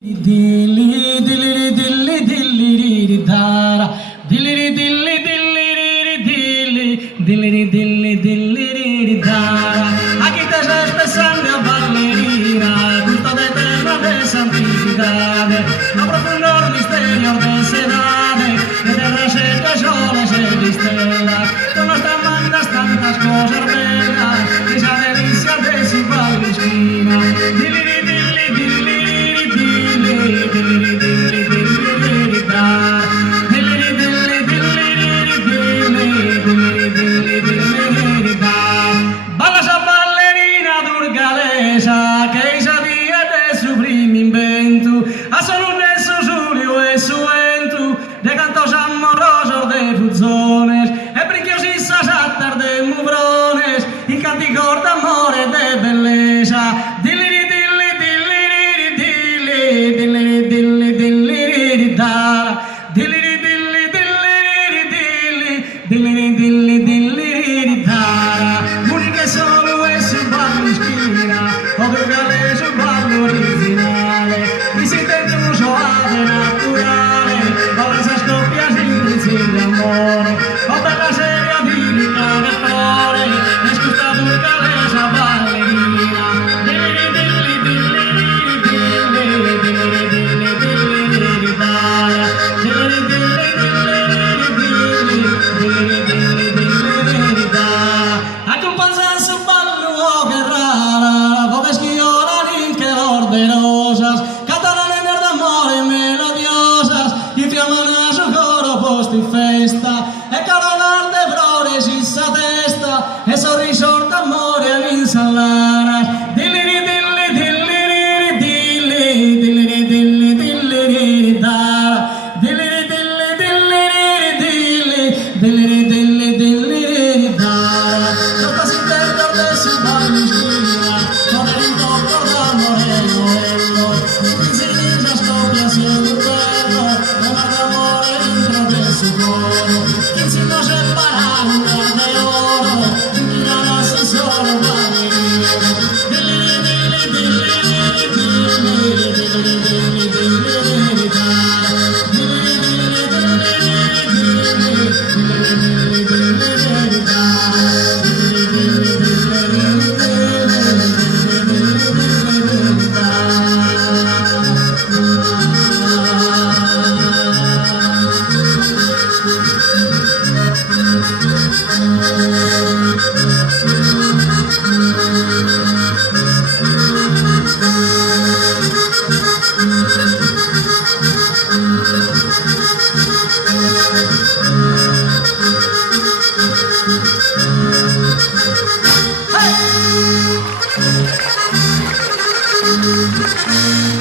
Dilli dilli dilli dilli dara dilli dilli dilli dilli dilli dilli dilli dara aquí te esta sangre ballerina culto de eterna de santidad a profundo misterio de sedade de terra seca soles e de estelas tú nos mandas tantas cosas bellas esa delicia de su palestina dilli che sabia de su primo invento, a solo de su Julio e su entu, de cantos amorosos de fuzones, e brinquiosissas atas de mubrones, in canticor d'amore e de belleza. Dilli dilli dilli dilli dilli dilli dilli da, dilli dilli dilli dilli dilli dilli da, uniche solo e su ballischina. Odorgale sul ballo originale, mi sente un soave naturale, balanza scoppia sin d'amore, ho bella seria di ricavatore, e scusta burcale sa ballerina, dilli dilli dilli dilli dilli dilli dilli dilli dara, dilli dilli dilli dilli dilli dilli dara, a companzar su ballo che rara. Poderosas, catalanas d'amore melodiosas, infiamman a su coro posto in festa, e carolar de flores in sa testa, e sorrisor d'amore all'insalana. Dilli dilli dilli dilli dilli dilli dilli da, dilli dilli dilli dilli dilli dilli da, tutta si intende de su ballischina, con l'intoppo d'amore. Quien si no separa un de oro, mira la solo ballerina. Dilli dilli dilli dilli dilli dilli dilli da, dilli dilli dilli dilli dilli dilli da, dilli dilli Hey!